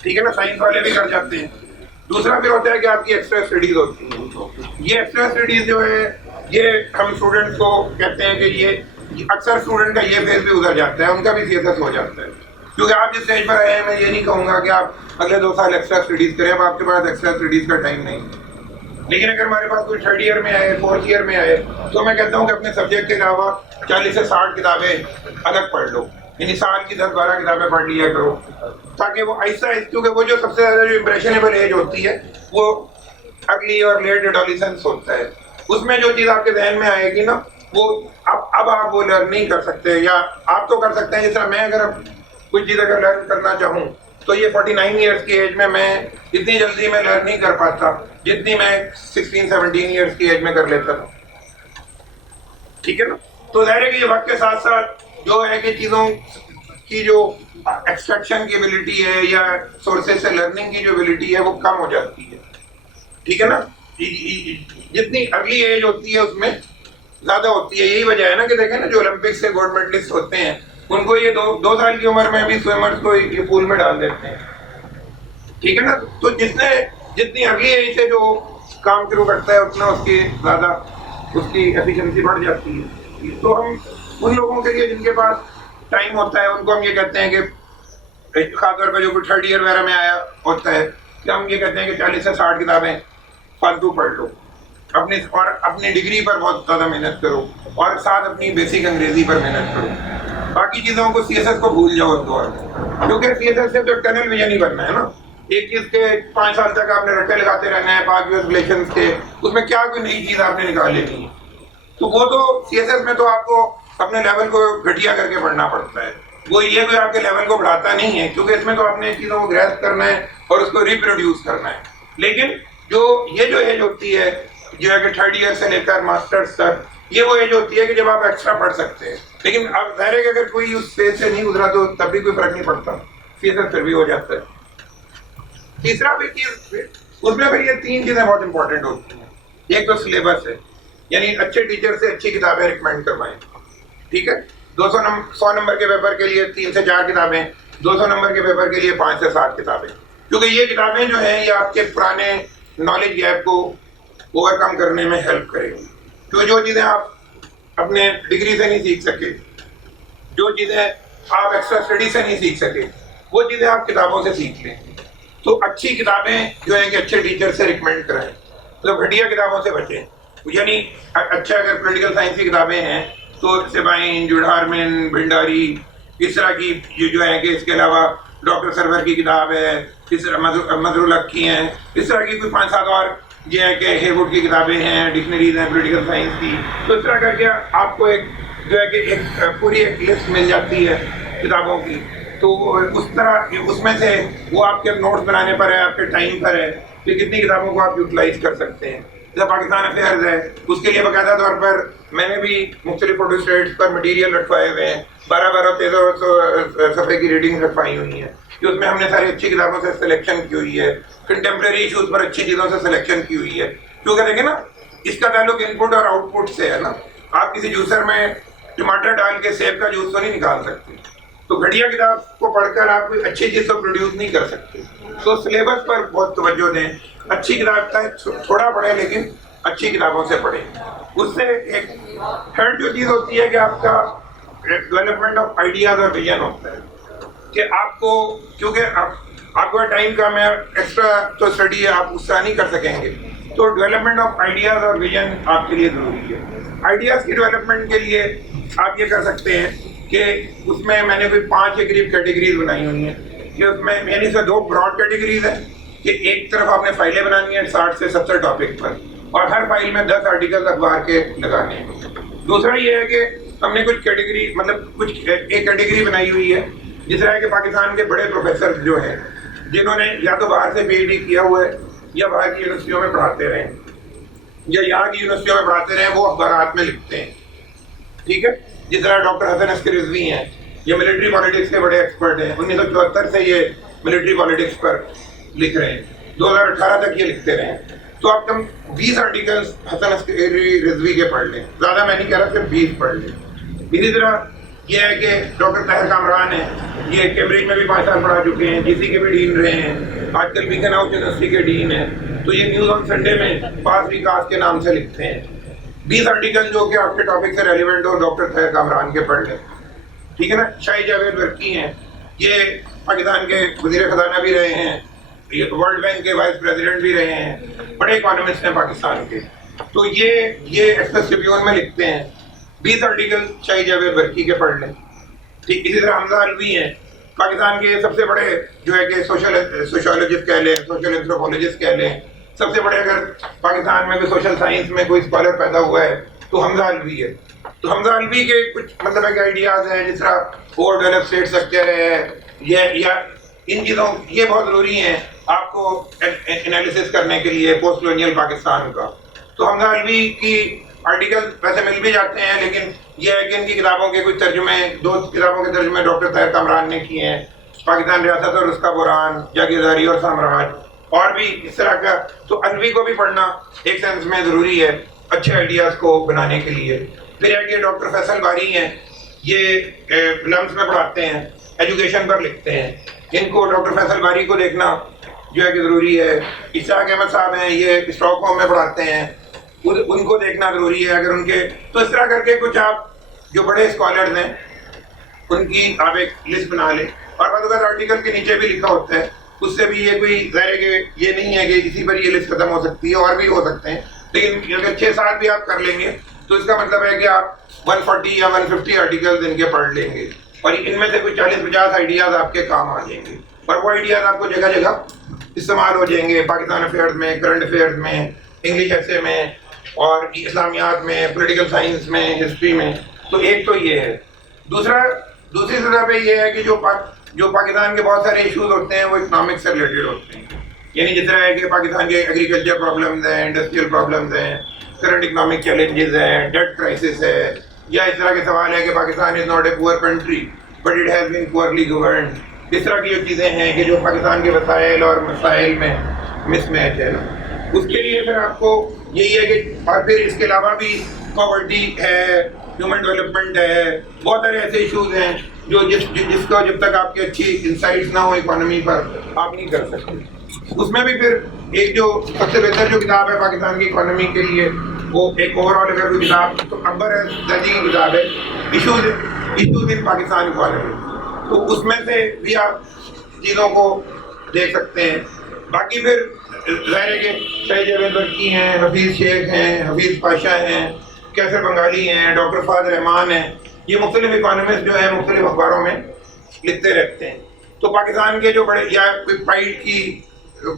ٹھیک ہے نا. سائنس والے بھی کر جاتے ہیں. دوسرا پھر ہوتا ہے کہ آپ کی ایکسٹرا اسٹڈیز ہوتی ہیں. یہ ایکسٹرا اسٹڈیز جو ہے یہ ہم اسٹوڈنٹس کو کہتے ہیں کہ یہ اکثر اسٹوڈنٹ کا یہ فیز بھی گزر جاتا ہے, ان کا بھی سی ایس ایس ہو جاتا ہے. کیونکہ آپ جس اسٹیج پر آئے ہیں, میں یہ نہیں کہوں گا کہ آپ اگلے 2 سال ایکسٹرا اسٹڈیز کریں, اب آپ کے پاس ایکسٹرا اسٹڈیز کا ٹائم نہیں. لیکن اگر ہمارے پاس کوئی 3rd ایئر میں آئے, 4th ایئر میں آئے, تو میں کہتا ہوں کہ اپنے سبجیکٹ کے علاوہ 40 سے 60 کتابیں الگ پڑھ لو. یعنی سال کی 10-12 کتابیں پڑھ لیا کرو, تاکہ وہ آہستہ آہستہ, کیونکہ وہ جو سب سے زیادہ جو امپریشنیبل ایج ہوتی ہے وہ ارلی اور لیٹ ایڈولیسنس ہوتا ہے. اس میں جو چیز آپ کے ذہن میں آئے گی نا, وہ اب آپ وہ لرن نہیں کر سکتے, یا آپ تو کر سکتے ہیں. جس طرح میں اگر کچھ چیز اگر لرن کرنا چاہوں تو یہ 49 ایئرس کی ایج میں اتنی جلدی میں لرن نہیں کر پاتا جتنی میں 16-17 ایئرس کی ایج میں کر لیتا تھا. ٹھیک ہے نا. تو ظاہر ہے کہ یہ وقت کے ساتھ ساتھ جو ہے کہ چیزوں کی جو ایکسٹریکشن کی ایبلٹی ہے یا سورسز سے لرننگ کی جو ایبلٹی ہے وہ کم ہو جاتی ہے. ٹھیک ہے نا. جتنی اگلی ایج ہوتی ہے اس میں زیادہ ہوتی ہے. یہی وجہ ہے نا کہ دیکھیں نا جو اولمپکس کے گولڈ میڈلسٹ ہوتے ہیں ان کو یہ 2 سال کی عمر میں بھی سوئمرز کو یہ پول میں ڈال دیتے ہیں. ٹھیک ہے نا. تو جتنی اگلی ایج سے جو کام شروع کرتا ہے اتنا اس کی زیادہ اس کی ایفیشنسی بڑھ جاتی ہے. تو ہم ان لوگوں کے لیے جن کے پاس ٹائم ہوتا ہے ان کو ہم یہ کہتے ہیں کہ خاص طور پہ جو کوئی 3rd ایئر وغیرہ میں آیا ہوتا ہے کہ ہم یہ کہتے ہیں کہ 40 سے 60 کتابیں فالتو پڑھ لو, اپنی ڈگری پر بہت زیادہ محنت کرو, اور ساتھ اپنی بیسک انگریزی پر محنت کرو. باقی چیزوں کو سی ایس ایس کو بھول جاؤ اس دور میں, کیونکہ سی ایس ایس سے تو ٹنل ویژن ہی بننا ہے نا. ایک چیز کے 5 سال تک آپ نے رٹے لگاتے رہنا ہے, 5 US ریلیشنز کے, اس میں کیا کوئی نئی چیز آپ نے نکال لینی ہے. تو وہ تو سی ایس ایس میں تو آپ کو اپنے لیول کو گھٹیا کر کے پڑھنا پڑتا ہے. وہ یہ کوئی آپ کے لیول کو بڑھاتا نہیں ہے, کیونکہ اس میں تو آپ نے چیزوں کو گریسپ کرنا ہے اور اس کو ریپروڈیوس کرنا ہے. لیکن جو ایج ہوتی ہے جو ہے کہ 3rd ایئر سے لے کر ماسٹرز تک, یہ وہ ایج ہوتی ہے کہ جب آپ ایکسٹرا پڑھ سکتے ہیں. لیکن اب ظاہر ہے کہ اگر کوئی اس فیز سے نہیں گزرا تو تب بھی کوئی فرق نہیں پڑتا, سی ایس ایس پھر بھی ہو جاتا ہے. تیسرا بھی چیز اس میں پھر یہ 3 چیزیں بہت امپورٹنٹ ہوتی ہیں. ایک تو سلیبس ہے, یعنی اچھے ٹیچر سے اچھی کتابیں ریکمینڈ کروائیں. ٹھیک ہے. 100 نمبر کے پیپر کے لیے 3 سے 4 کتابیں, 200 نمبر کے پیپر کے لیے 5 سے 7 کتابیں. کیونکہ یہ کتابیں جو ہیں یہ آپ کے پرانے نالج گیپ کو اوور کم کرنے میں ہیلپ کرے گی. کیونکہ جو چیزیں آپ اپنے ڈگری سے نہیں سیکھ سکے, جو چیزیں آپ ایکسٹرا اسٹڈی سے نہیں سیکھ سکے, وہ چیزیں آپ کتابوں سے سیکھ لیں. تو اچھی کتابیں جو ہیں کہ اچھے ٹیچر سے ریکمینڈ کریں, مطلب گھٹیا کتابوں سے بچیں. یعنی اچھا اگر پولیٹیکل سائنس کی کتابیں ہیں تو سبائن, جوڈہارمن, بھنڈاری, اس طرح کی یہ جو ہے کہ اس کے علاوہ ڈاکٹر سرور کی کتاب ہے, اس طرح مظہر الحق کی ہیں, اس طرح کی کوئی 5-7 اور یہ ہے کہ ہیوڈ کی کتابیں ہیں, ڈکشنریز ہیں پولیٹیکل سائنس کی. تو اس طرح کر کے آپ کو ایک جو ہے کہ ایک پوری ایک لسٹ مل جاتی ہے کتابوں کی. تو اس طرح اس میں سے وہ آپ کے نوٹس بنانے پر ہے, آپ کے ٹائم پر ہے کہ کتنی کتابوں کو آپ یوٹیلائز کر سکتے ہیں. جیسا پاکستان افیئرز ہے اس کے لیے باقاعدہ طور پر میں نے بھی مختلف فوٹو اسٹیٹس پر مٹیریل رکھوائے ہوئے ہیں, 12-13 صفحے کی ریڈنگ رکھوائی ہوئی ہیں. کہ اس میں ہم نے ساری اچھی کتابوں سے سلیکشن کی ہوئی ہے, کنٹمپریری ایشوز پر اچھی چیزوں سے سلیکشن کی ہوئی ہے. کیونکہ دیکھیں نا, اس کا تعلق ان پٹ اور آؤٹ پٹ سے ہے نا. آپ کسی جوسر میں ٹماٹر ڈال کے سیب کا جوس تو نہیں نکال سکتے, تو گھٹیا کتاب کو پڑھ کر آپ کوئی اچھی چیز تو پروڈیوس نہیں کر سکتے. تو سلیبس پر بہت توجہ دیں, اچھی کتاب کا تھوڑا پڑھیں لیکن اچھی کتابوں سے پڑھیں. اس سے ایک تھرڈ جو چیز ہوتی ہے کہ آپ کا ڈیولپمنٹ آف آئیڈیاز اور ویژن ہوتا ہے, کہ آپ کو, کیونکہ آپ کو ٹائم کا میں ایکسٹرا تو اسٹڈی ہے آپ اس طرح نہیں کر سکیں گے, تو ڈیولپمنٹ آف آئیڈیاز اور ویژن آپ کے لیے ضروری ہے. آئیڈیاز کی ڈیولپمنٹ کے لیے آپ یہ کر سکتے ہیں کہ اس میں نے کوئی 5 کے قریب کیٹیگریز بنائی ہوئی ہیں, کہ اس میں یعنی سے 2 براڈ کیٹیگریز ہیں کہ ایک طرف آپ نے فائلیں بنانی ہیں 60 سے 70 ٹاپک پر, اور ہر فائل میں 10 آرٹیکل اخبار کے لگانے ہیں. دوسرا یہ ہے کہ ہم نے کچھ کیٹیگری مطلب کچھ ایک کیٹیگری بنائی ہوئی ہے جس طرح کہ پاکستان کے بڑے پروفیسر جو ہیں جنہوں نے یا تو باہر سے پی ایچ ڈی کیا ہوا ہے یا باہر کی یونیورسٹیوں میں پڑھاتے رہے یا یہاں کی یونیورسٹیوں میں پڑھاتے رہے, وہ اخبارات میں لکھتے ہیں. ٹھیک ہے, جس طرح ڈاکٹر حسن عسکری رضوی ہیں, یہ ملٹری پالیٹکس کے بڑے ایکسپرٹ ہیں. 1974 سے یہ ملٹری پالیٹکس پر لکھ رہے ہیں, 2018 تک یہ لکھتے رہے ہیں. تو آپ کم 20 آرٹیکلس حسن عسکری رضوی کے پڑھ لیں, زیادہ میں نہیں کہہ رہا, صرف 20 پڑھ لیں. اسی طرح یہ ہے کہ ڈاکٹر طاہر کامران ہیں, یہ کیمبرج میں بھی 5 سال پڑھا چکے ہیں, جی سی کے بھی ڈین رہے ہیں, آج کل بیکن ہاؤس یونیورسٹی کے ڈین ہیں. تو یہ نیوز آن سنڈے میں پاس وکاس کے نام سے لکھتے ہیں. 20 آرٹیکل جو کہ آپ کے ٹاپک سے ریلیونٹ ہو ڈاکٹر طاہر کامران کے پڑھ لیں. ٹھیک ہے نا. شاہی جاوید برقی ہیں, یہ پاکستان کے وزیر خزانہ بھی رہے ہیں, ورلڈ بینک کے وائس پریزیڈنٹ بھی رہے ہیں, بڑے اکانومسٹ ہیں پاکستان کے. تو یہ ایکسپریس ٹریبیون میں لکھتے ہیں. 20 آرٹیکل شاہی جاوید برقی کے پڑھ لیں. ٹھیک. اسی طرح حمزہ الوی ہیں, پاکستان کے سب سے بڑے جو ہے کہ سوشولوجسٹ کہہ لیں, سوشل اینتھروپولوجسٹ کہہ لیں, سب سے بڑے اگر پاکستان میں کوئی سوشل سائنس میں کوئی اسکالر پیدا ہوا ہے تو حمزہ الوی ہے. تو حمزہ الوی کے کچھ مطلب ہے کہ آئیڈیاز ہیں, جس طرح اوور ڈیولپ اسٹیٹ اسٹرکچر ہے, یا ان چیزوں یہ بہت ضروری ہیں آپ کو انالیسس کرنے کے لیے پوسٹ کولونیل پاکستان کا. تو حمزہ الوی کی آرٹیکل ویسے مل بھی جاتے ہیں, لیکن یہ ہے کہ ان کی کتابوں کے کچھ ترجمے, 2 کتابوں کے ترجمے ڈاکٹر طاہر کامران نے کیے ہیں, پاکستان ریاست اور اس کا بحران, جاگیرداری اور سامراج, اور بھی اس طرح کا. تو الوی کو بھی پڑھنا ایک سینس میں ضروری ہے اچھے آئیڈیاز کو بنانے کے لیے. پھر ہے کہ ڈاکٹر فیصل باری ہیں, یہ لمس میں پڑھاتے ہیں, ایجوکیشن پر لکھتے ہیں. ان کو ڈاکٹر فیصل باری کو دیکھنا جو ہے کہ ضروری ہے. اشتیاق احمد صاحب ہیں, یہ اسٹاک ہوم میں پڑھاتے ہیں, ان کو دیکھنا ضروری ہے اگر ان کے. تو اس طرح کر کے کچھ آپ جو بڑے اسکالرز ہیں ان کی آپ ایک لسٹ بنا لیں. اور بعض اوقات آرٹیکل کے نیچے بھی لکھا ہوتا ہے, اس سے بھی یہ کوئی ظاہر ہے کہ یہ نہیں ہے کہ اسی پر یہ لسٹ ختم ہو سکتی ہے, اور بھی ہو سکتے ہیں. لیکن اگر 6-7 بھی آپ کر لیں گے تو اس کا مطلب ہے کہ آپ 140 یا 150 آرٹیکلز ان کے پڑھ لیں گے, اور ان میں سے کوئی 40-50 آئیڈیاز آپ کے کام آ جائیں گے. اور وہ آئیڈیاز آپ کو جگہ جگہ استعمال ہو جائیں گے, پاکستان افیئرز میں, کرنٹ افیئرز میں, انگلش ایسے میں, اور اسلامیات میں, پولیٹیکل سائنس میں, ہسٹری میں. تو ایک تو یہ ہے. دوسری سطح پہ یہ ہے کہ جو پاکستان کے بہت سارے ایشوز ہوتے ہیں وہ اکنامکس سے ریلیٹڈ ہوتے ہیں. یعنی جس طرح ہے کہ پاکستان کے ایگریکلچر پرابلمز ہیں, انڈسٹریل پرابلمز ہیں, کرنٹ اکنامک چیلنجز ہیں, ڈیٹ کرائسس ہے, یا اس طرح کے سوال ہے کہ پاکستان از not a poor country but it has been poorly governed. اس طرح کی جو چیزیں ہیں کہ جو پاکستان کے وسائل اور مسائل میں مس میچ ہے نا, اس کے لیے پھر آپ کو یہی ہے کہ, اور پھر اس کے علاوہ بھی پاورٹی ہے, ہیومن ڈیولپمنٹ ہے, بہت سارے ایسے ایشوز ہیں جو جس کو جب تک آپ کی اچھی انسائٹس نہ ہو اکانومی پر آپ نہیں کر سکتے. اس میں بھی پھر ایک جو سب سے بہتر جو کتاب ہے پاکستان کی اکانومی کے لیے, وہ ایک اوور آل اگر کوئی کتاب تو اکبر زیدی کی کتاب ہے, ایشوز ان پاکستان اکانومی. تو اس میں سے بھی آپ چیزوں کو دیکھ سکتے ہیں. باقی پھر ظاہر ہے کہ شاہی جاوید برقی ہیں, حفیظ شیخ ہیں, حفیظ پاشا ہیں, کیسر بنگالی ہیں, ڈاکٹر فہد رحمان ہیں, یہ مختلف اکانومسٹ جو ہیں مختلف اخباروں میں لکھتے رہتے ہیں. تو پاکستان کے جو بڑے یا کوئی پرائڈ کی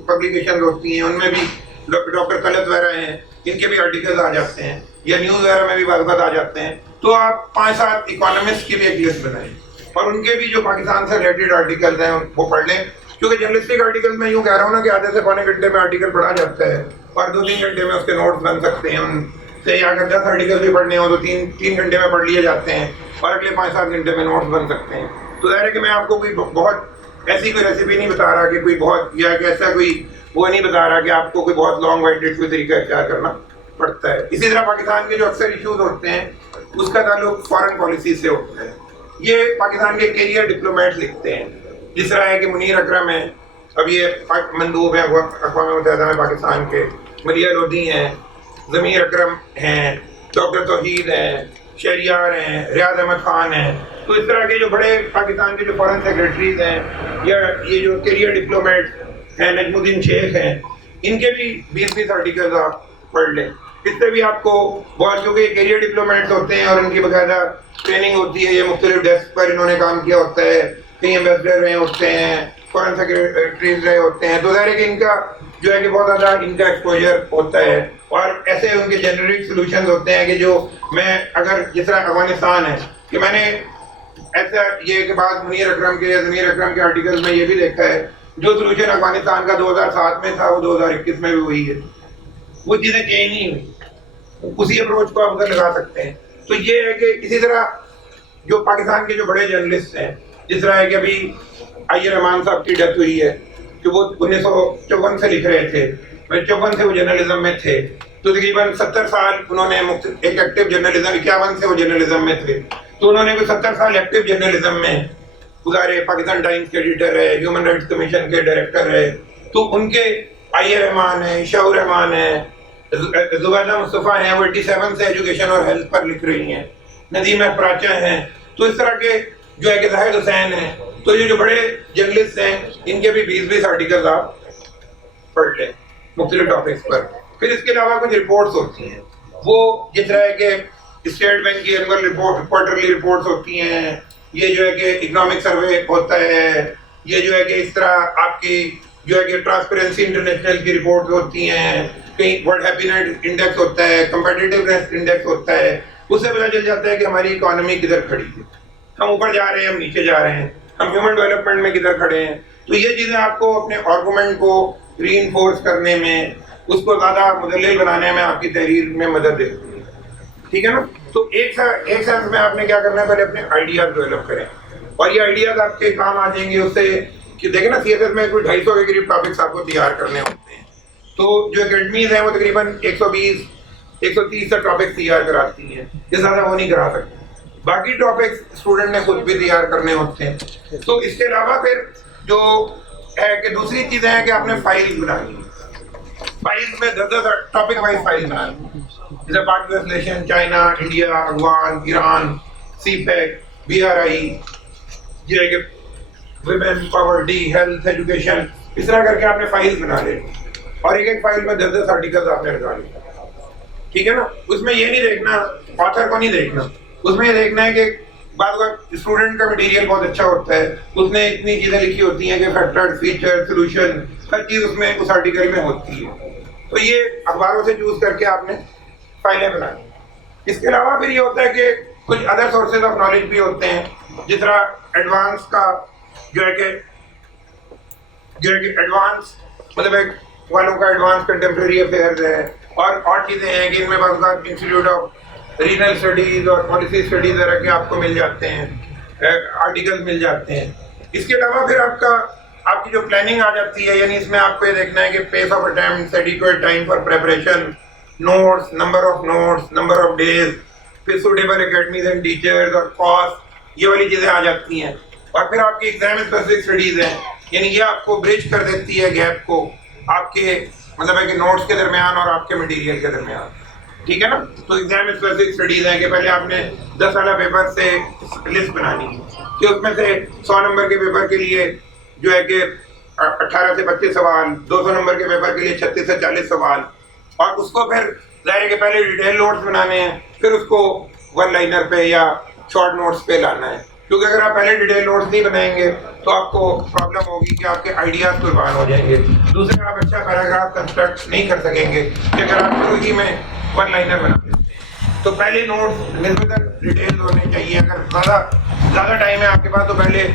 پبلیکیشن ہوتی ہیں ان میں بھی ڈاکٹر طلعت وغیرہ ہیں, ان کے بھی آرٹیکلز آ جاتے ہیں, یا نیوز وغیرہ میں بھی بعض اوقات آ جاتے ہیں. تو آپ 5-7 اکانومسٹ کی بھی ایک لسٹ بنائیں, اور ان کے بھی جو پاکستان سے ریلیٹڈ آرٹیکلز ہیں وہ پڑھ لیں. کیونکہ جرنلسٹک آرٹیکل میں یوں کہہ رہا ہوں نا کہ آدھے سے پونے گھنٹے میں آرٹیکل پڑھا جاتا ہے, اور 2-3 گھنٹے میں اس کے نوٹس بن سکتے ہیں. ان سے اگر 10 آرٹیکل بھی پڑھنے ہوں تو 3 گھنٹے میں پڑھ لیے جاتے ہیں, اور اگلے 5-7 گھنٹے میں نوٹس بن سکتے ہیں. تو ظاہر ہے کہ میں آپ کو کوئی بہت ایسی کوئی ریسیپی نہیں بتا رہا کہ کوئی بہت یا کہ ایسا کوئی وہ نہیں بتا رہا کہ آپ کو کوئی بہت لانگ وائنڈیڈ کوئی طریقہ اختیار کرنا پڑتا ہے. اسی طرح پاکستان کے جو اکثر ایشوز ہوتے ہیں اس کا تعلق فارن پالیسی سے ہوتا ہے. یہ پاکستان کے کیریئر ڈپلومیٹ لکھتے ہیں, جس طرح ہے کہ منیر اکرم ہیں, اب یہ مندوب ہیں اقوام متحدہ میں پاکستان کے, ملیہ لودھی ہیں, ضمیر اکرم ہیں, ڈاکٹر توحید ہیں, شہریار ہیں, ریاض احمد خان ہیں. تو اس طرح کے جو بڑے پاکستان کے جو فارن سیکرٹریز ہیں یا یہ جو کیریئر ڈپلومیٹ ہیں, نجم الدین شیخ ہیں, ان کے بھی 20-20 آرٹیکلز آپ پڑھ لیں. اس سے بھی آپ کو بہت, کیونکہ کیریئر ڈپلومیٹس ہوتے ہیں اور ان کی باقاعدہ ٹریننگ ہوتی ہے, یہ مختلف ڈیسک پر انہوں نے کام کیا ہوتا ہے, کہیں ایمبیسڈر رہے ہوتے ہیں, فارن سیکرٹریز رہے ہوتے ہیں, تو ظاہر ہے کہ ان کا جو ہے کہ بہت زیادہ ان کا ایکسپوجر ہوتا ہے. اور ایسے ان کے جنریک سولوشنز ہوتے ہیں کہ جو میں اگر جس طرح افغانستان ہے کہ میں نے ایسا یہ کہ بعد منیر اکرم کے آرٹیکل میں یہ بھی دیکھا ہے جو سولوشن افغانستان کا 2007 میں تھا وہ 2021 میں بھی وہی ہے, وہ چیزیں چینج نہیں ہوئی, اسی اپروچ کو آپ ادھر لگا سکتے ہیں. تو یہ ہے کہ اسی طرح جو پاکستان کے جو بڑے جرنلسٹ ہیں, جس طرح ہے کہ ابھی آئی رحمان صاحب کی ڈیتھ ہوئی ہے کہ وہ 1954 سے لکھ رہے تھے, 54 سے وہ جرنلزم میں تھے, تو تقریباً 70 سال انہوں نے ایک ایکٹیو جرنلزم, 51 سے وہ جرنلزم میں تھے, تو انہوں نے کوئی 70 سال ایکٹیو جرنلزم میں گزارے. پاکستان ٹائمز کے ایڈیٹر ہے, ہیومن رائٹس کمیشن کے ڈائریکٹر ہے, تو ان کے آئی رحمان ہیں, شاہ رحمان ہیں, زبیدہ مصطفیٰ ہیں, وہ 87 سے ایجوکیشن اور ہیلتھ پر لکھ رہی ہیں, ندیم پراچا ہیں. تو اس طرح کے جو ہے کہ زاہد حسین ہیں. تو یہ جو بڑے جرنلسٹ ہیں ان کے بھی 20-20 آرٹیکلز آپ پڑھ لیں مختلف ٹاپکس پر. پھر اس کے علاوہ کچھ رپورٹس ہوتی ہیں, وہ جس طرح ہے کہ اسٹیٹ بینک کی اینول رپورٹ, کوارٹرلی رپورٹس ہوتی ہیں, یہ جو ہے کہ اکنامک سروے ہوتا ہے, یہ جو ہے کہ اس طرح آپ کی جو ہے کہ ٹرانسپیرنسی انٹرنیشنل کی رپورٹ ہوتی ہیں, کہیں ورلڈ ہیپینیس انڈیکس ہوتا ہے, کمپیٹیٹیونیس انڈیکس ہوتا ہے. اس سے پتہ چل جاتا ہے کہ ہماری اکانومی کدھر کھڑی ہے, ہم اوپر جا رہے ہیں, ہم نیچے جا رہے ہیں, ہم ہیومن ڈیولپمنٹ میں کدھر کھڑے ہیں. تو یہ چیزیں آپ کو اپنے آرگومنٹ کو ری انفورس کرنے میں, اس کو زیادہ مدلل بنانے میں آپ کی تحریر میں مدد دیتی ہے. ٹھیک ہے نا. تو ایک سینس میں آپ نے کیا کرنا ہے, پہلے اپنے آئیڈیاز ڈیولپ کریں, اور یہ آئیڈیاز آپ کے کام آ جائیں گے. اس سے کہ دیکھیں نا سی ایس ایس میں کوئی 250 کے قریب ٹاپکس آپ کو تیار کرنے ہوتے ہیں, تو جو اکیڈمیز ہیں وہ تقریباً 120-130 تک ٹاپکس تیار کراتی ہیں, یہ زیادہ وہ نہیں کرا سکتے. باقی ٹاپکس اسٹوڈنٹ نے خود بھی تیار کرنے ہوتے ہیں. تو اس کے علاوہ پھر جو ہے کہ دوسری چیزیں ہیں کہ آپ نے فائل بنانی, فائل میں 10 ٹاپک وائز فائل بنانی, جیسے Pak legislation, China, India, Afghan, Iran, CPEC, B R I, یہ ہے کہ ویمن, پاورٹی, ہیلتھ, ایجوکیشن, اس طرح کر کے آپ نے فائل بنا لے, اور ایک فائل میں 10 آرٹیکلز آپ نے لگا لیا. ٹھیک ہے نا. اس میں یہ نہیں دیکھنا, آتھر کو نہیں دیکھنا, اس میں یہ دیکھنا ہے کہ بعض وقت اسٹوڈنٹ کا مٹیریل بہت اچھا ہوتا ہے, اس نے اتنی چیزیں لکھی ہوتی ہیں کہ فیکٹر, فیچر, سولوشن, ہر چیز اس میں اس آرٹیکل میں ہوتی ہے. تو یہ اخباروں سے چوز کر کے آپ نے فائلیں بنانی. اس کے علاوہ پھر یہ ہوتا ہے کہ کچھ ادر سورسز آف نالج بھی ہوتے ہیں, جس طرح ایڈوانس کا جو ہے کہ ایڈوانس مطلب ایک والوں کا ایڈوانس کنٹمپریری افیئرز ہے, اور چیزیں ہیں کہ ان میں بعض اوقات انسٹیٹیوٹ آف ریجنل اسٹڈیز اور پالیسی اسٹڈیز وغیرہ کے آپ کو مل جاتے ہیں, آرٹیکل مل جاتے ہیں. اس کے علاوہ پھر آپ کی جو پلاننگ آ جاتی ہے, یعنی اس میں آپ کو یہ دیکھنا ہے کہ pace of attempts, adequate time for preparation, notes, number of days, پھر سوٹیبل اکیڈمیز اینڈ ٹیچرز اور کاسٹ, یہ والی چیزیں آ جاتی ہیں. اور پھر آپ کی ایگزام اسپیسیفک اسٹڈیز ہیں, یعنی یہ آپ کو برج کر دیتی ہے گیپ کو آپ کے مطلب ہے کہ نوٹس کے درمیان اور آپ کے مٹیریل کے درمیان. ٹھیک ہے نا. تو ایگزام اسپیسیفک اسٹڈیز ہیں کہ پہلے آپ نے 10 والا پیپر سے لسٹ بنانی ہے کہ اس میں سے 100 نمبر کے پیپر کے لیے جو ہے کہ 18 سے 25 سوال, 200 نمبر کے پیپر کے لیے 36 سے 40 سوال, اور اس کو پھر ظاہر ہے کہ پہلے ڈیٹیل نوٹس بنانے ہیں, پھر اس کو ون لائنر پہ یا شارٹ نوٹس پہ لانا ہے. کیونکہ اگر آپ پہلے ڈیٹیل نوٹس نہیں بنائیں گے تو آپ کو پرابلم ہوگی کہ آپ کے آئیڈیاز قربان ہو جائیں گے. دوسرا, آپ اچھا پیراگراف کنسٹرکٹ نہیں کر سکیں گے کہ اگر آپ شروع ہی میں ون لائنر بنا دیتے ہیں. تو پہلے نوٹس نسبتاً ڈیٹیل ہونے چاہیے. اگر زیادہ ٹائم ہے آپ کے پاس تو پہلے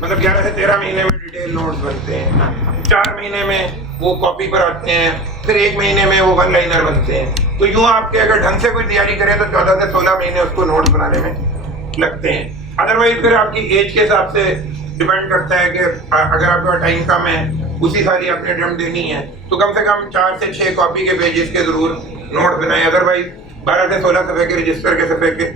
مطلب 11 سے 13 مہینے میں ڈیٹیل نوٹس بنتے ہیں, 4 مہینے میں وہ کاپی پر آتے ہیں, پھر 1 مہینے میں وہ ون لائنر بنتے ہیں. تو یوں آپ کے اگر ڈھنگ سے کوئی تیاری کریں تو 14 سے 16 مہینے اس کو نوٹس بنانے میں لگتے ہیں. ادروائز پھر آپ کی ایج کے حساب سے ڈپینڈ کرتا ہے کہ اگر آپ کا ٹائم کم ہے, اسی ساری آپ نے اٹیمپٹ دینی ہے, تو کم سے کم 4 سے 6 کاپی کے پیجز کے ضرور نوٹ بنائیں. ادروائز 12 سے 16 صفحے کے رجسٹر کے صفحے کے